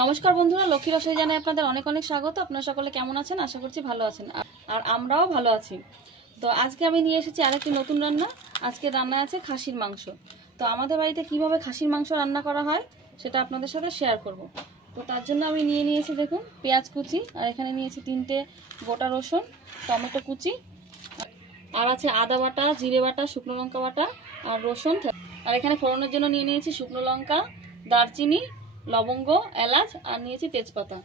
নমস্কার বন্ধুরা, লক্ষ্মী রসই জানাই আপনাদের অনেক অনেক স্বাগত। আপনারা সকলে কেমন আছেন? আশা করছি ভালো আছেন, আর আমরাও ভালো আছি। তো আজকে আমি নিয়ে এসেছি আরেকটি নতুন রান্না। আজকে রান্না আছে খাসির মাংস। তো আমাদের বাড়িতে কিভাবে খাসির মাংস রান্না করা হয় সেটা আপনাদের সাথে শেয়ার করব। তো তার জন্য আমি নিয়েছি দেখুন পেঁয়াজ কুচি, আর এখানে নিয়েছি 3টে গোটা রসুন, টমেটো কুচি, আর আছে আদা বাটা, জিরে বাটা, শুকনো লঙ্কা বাটা আর রসুন। আর এখানে ফোড়নের জন্য নিয়েছি শুকনো লঙ্কা, দারচিনি, লবঙ্গ, এলাচ, আর নিয়েছি তেজপাতা।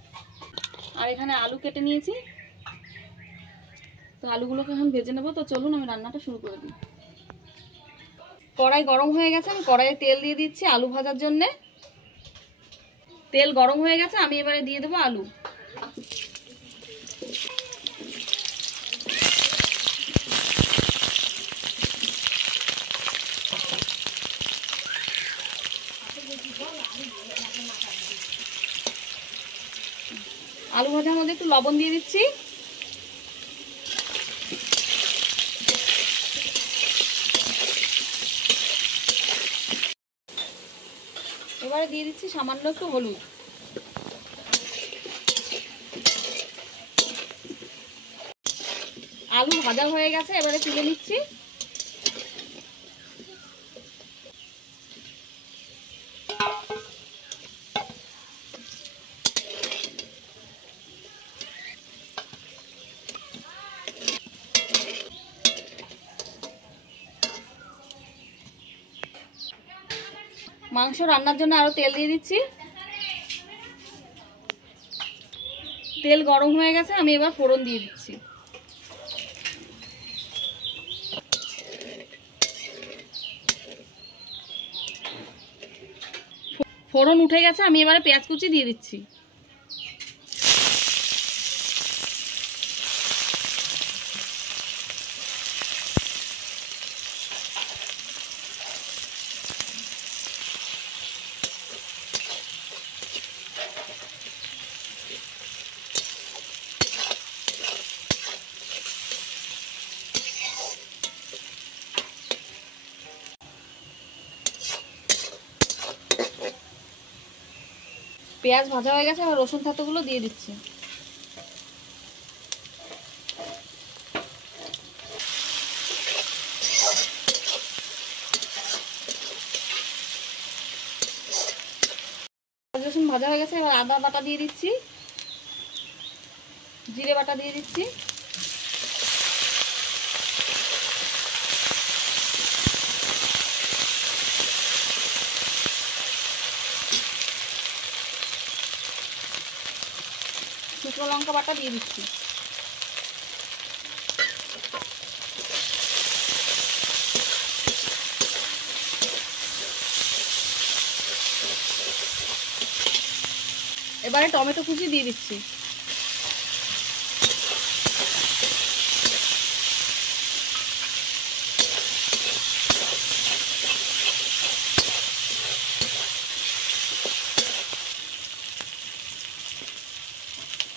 আর এখানে আলু কেটে নিয়েছি। তো আলুগুলোকে এখন ভেজে নেবো। তো চলুন আমি রান্নাটা শুরু করে দিই। কড়াই গরম হয়ে গেছে, আমি কড়াইয়ে তেল দিয়ে দিচ্ছি আলু ভাজার জন্য। তেল গরম হয়ে গেছে, আমি এবারে দিয়ে দেবো আলু। আলু ভাজার মধ্যে একটু লবণ দিয়ে দিচ্ছি, এবারে দিয়ে দিচ্ছি সামান্য একটু হলুদ। আলু ভাজা হয়ে গেছে, এবারে তুলে নিচ্ছি। মাংস রান্নার জন্য আরো তেল দিয়ে দিচ্ছি। তেল গরম হয়ে গেছে, আমি এবার ফোড়ন দিয়ে দিচ্ছি। ফোড়ন উঠে গেছে, আমি এবারে পেঁয়াজ কুচি দিয়ে দিচ্ছি। পেঁয়াজ ভাজা হয়ে গেছে, এবার রসুন থেঁতোগুলো দিয়ে দিচ্ছি। রসুন ভাজা হয়ে গেছে, এবার আদা বাটা দিয়ে দিচ্ছি, জিরে বাটা দিয়ে দিচ্ছি, শুকনো লঙ্কা বাটা দিয়ে দিচ্ছি। এবারে টমেটো কুচি দিয়ে দিচ্ছি।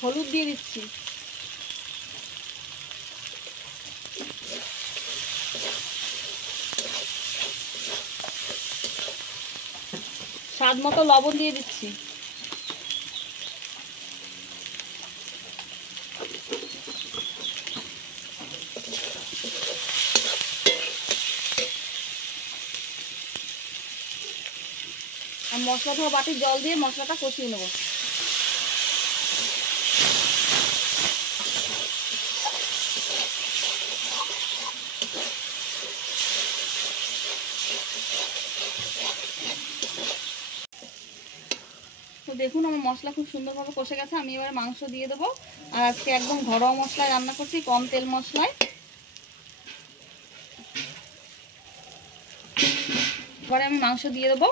হলুদ দিয়ে দিচ্ছি। স্বাদ মতো লবণ দিয়ে দিচ্ছি। আর মশলা ধোয়া বাটির জল দিয়ে মশলাটা কষিয়ে নেব। তো দেখুন আমার মশলা খুব সুন্দরভাবে কষে গেছে, আমি এবারে মাংস দিয়ে দেবো। আর আজকে একদম ঘরোয়া মশলায় রান্না করছি, কম তেল মশলায়। এবারে আমি মাংস দিয়ে দেবো।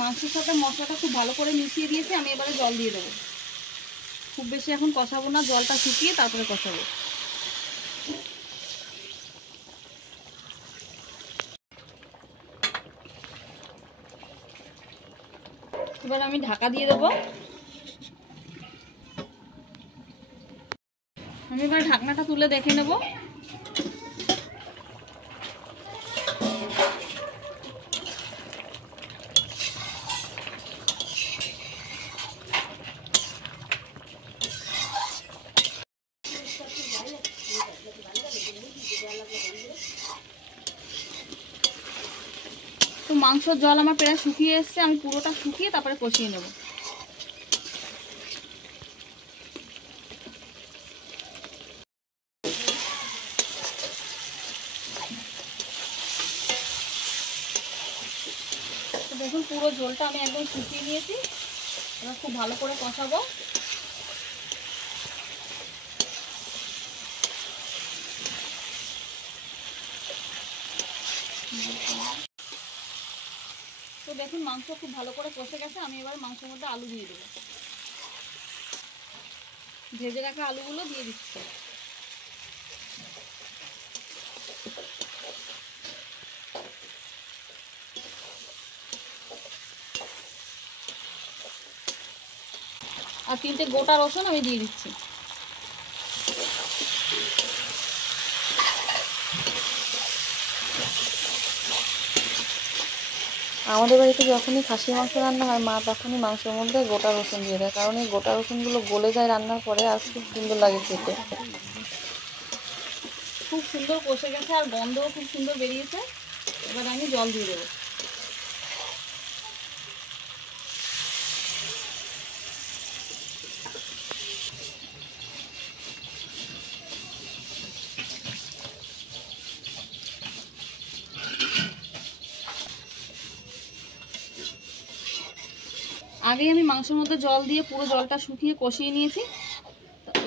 মাংসের সাথে মশলাটা খুব ভালো করে মিশিয়ে দিয়েছি, আমি এবারে জল দিয়ে দেবো। খুব বেশি এখন কষাবো না, জলটা শুকিয়ে তারপরে কষাবো। এবার আমি ঢাকা দিয়ে দেবো। আমি এবার ঢাকনাটা তুলে দেখে নেব। তো মাংসর জল আমার প্রায় শুকিয়ে এসছে, আমি পুরোটা শুকিয়ে তারপরে কষিয়ে নেব। দেখুন পুরো ঝোলটা আমি একদম শুকিয়ে নিয়েছি। এবার খুব ভালো করে কষাবো। তো দেখুন মাংস খুব ভালো করে কষে গেছে, আমি এবার মাংসের মধ্যে আলু দিয়ে দেবো। ভেজে রাখা আলুগুলো দিয়ে দিচ্ছি। আর 3টে গোটা রসুন আমি দিয়ে দিচ্ছি। আমাদের বাড়িতে যখনই খাসির মাংস রান্না হয় মা তখনই মাংসের মধ্যে গোটা রসুন দিয়ে দেয়, কারণ এই গোটা রসুনগুলো গলে যায় রান্নার পরে, আর খুব সুন্দর লাগে খেতে। খুব সুন্দর কষে গেছে আর গন্ধও খুব সুন্দর বেরিয়েছে। এবার আমি জল দিয়ে দেবো। আগেই আমি মাংসের মধ্যে জল দিয়ে পুরো জলটা শুকিয়ে কষিয়ে নিয়েছি,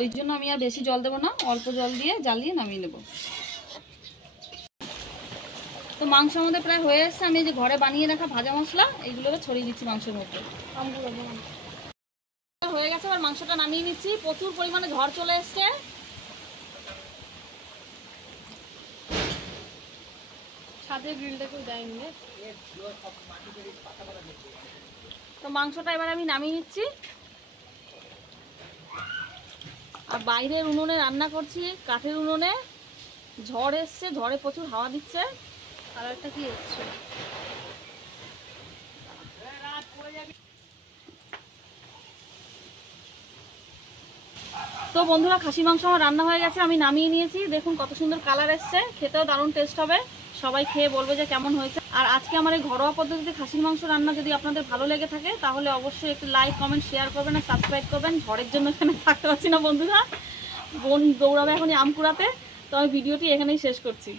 ওই জন্য আমি আর বেশি জল দেবো না, অল্প জল দিয়ে জ্বালিয়ে নামিয়ে নেব। তো মাংস আমাদের প্রায় হয়ে এসছে। আমি যে ঘরে বানিয়ে রাখা ভাজা মশলা এইগুলো ছড়িয়ে দিচ্ছি মাংসের মধ্যে। হয়ে গেছে, এবার মাংসটা নামিয়ে নিচ্ছি। প্রচুর পরিমাণে ঝড় চলে এসছে। ছাদে গ্রিলটাকেও দেয়নি। তো মাংসটা এবার আমি নামিয়ে নিচ্ছি। আর বাইরের উনুনে রান্না করছি, কাঠের উনুনে। ঝড় এসছে, ঝড়ে প্রচুর হাওয়া দিচ্ছে। কালারটা কি এসছে? তো বন্ধুরা, খাসি মাংস আমার রান্না হয়ে গেছে, আমি নামিয়ে নিয়েছি। দেখুন কত সুন্দর কালার এসছে, খেতেও দারুণ টেস্ট হবে। সবাই খেয়ে বলবে যে কেমন হয়েছে। আর আজকে আমার এই ঘরোয়া পদ্ধতিতে খাসির মাংস রান্না যদি আপনাদের ভালো লেগে থাকে তাহলে অবশ্যই একটু লাইক, কমেন্ট, শেয়ার করবেন আর সাবস্ক্রাইব করবেন। ঝড়ের জন্য এখানে থাকতে পারছি না বন্ধুরা, বোন দৌড়াবে এখনই আম কুড়াতে। তো আমি ভিডিওটি এখানেই শেষ করছি।